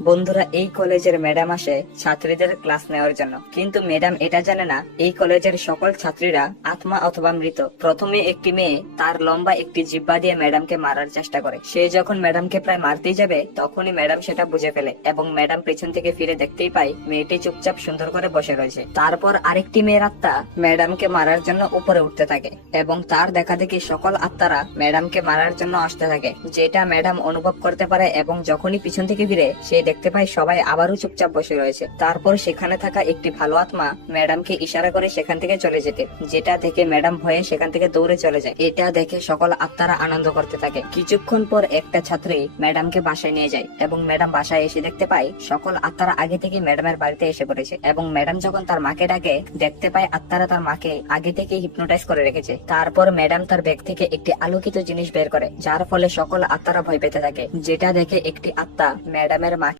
বন্ধুরা, এই কলেজের ম্যাডাম আসে ছাত্রীদের ক্লাস নেওয়ার জন্য, কিন্তু ম্যাডাম এটা জানে না এই কলেজের সকল ছাত্রীরা আত্মা অথবা মৃত। প্রথমে একটি মেয়ে তার লম্বা একটি জিহ্বা দিয়ে ম্যাডামকে মারার চেষ্টা করে। সে যখন ম্যাডামকে প্রায় মারতেই যাবে, তখনই ম্যাডাম সেটা বুঝে ফেলে এবং ম্যাডাম পেছন থেকে ফিরে দেখতেই পায় মেয়েটি চুপচাপ সুন্দর করে বসে রয়েছে। তারপর আরেকটি মেয়ের আত্মা ম্যাডামকে মারার জন্য উপরে উঠতে থাকে এবং তার দেখা দেখি সকল আত্মারা ম্যাডামকে মারার জন্য আসতে থাকে, যেটা ম্যাডাম অনুভব করতে পারে। এবং যখনই পিছন থেকে ফিরে সে দেখতে পায় সবাই আবারও চুপচাপ বসে রয়েছে। তারপর সেখানে থাকা একটি ভালো আত্মা ম্যাডামকে ইশারা করে সেখান থেকে চলে যেতে, যেটা দেখে ম্যাডাম ভয়ে সেখান থেকে দৌড়ে চলে যায়। এটা দেখে সকল আত্মারা আনন্দ করতে থাকে। কিছুক্ষণ পর একটা ছাত্রী ম্যাডামকে বাসায় নিয়ে যায় এবং ম্যাডাম বাসায় এসে দেখতে পায় সকল আত্মারা আগে থেকে ম্যাডামের বাড়িতে এসে পড়েছে। এবং ম্যাডাম যখন তার মাকে ডাকে, দেখতে পায় আত্মারা তার মাকে আগে থেকে হিপনোটাইজ করে রেখেছে। তারপর ম্যাডাম তার ব্যাগ থেকে একটি আলোকিত জিনিস বের করে, যার ফলে সকল আত্মারা ভয় পেতে থাকে। যেটা দেখে একটি আত্মা ম্যাডামের মাকে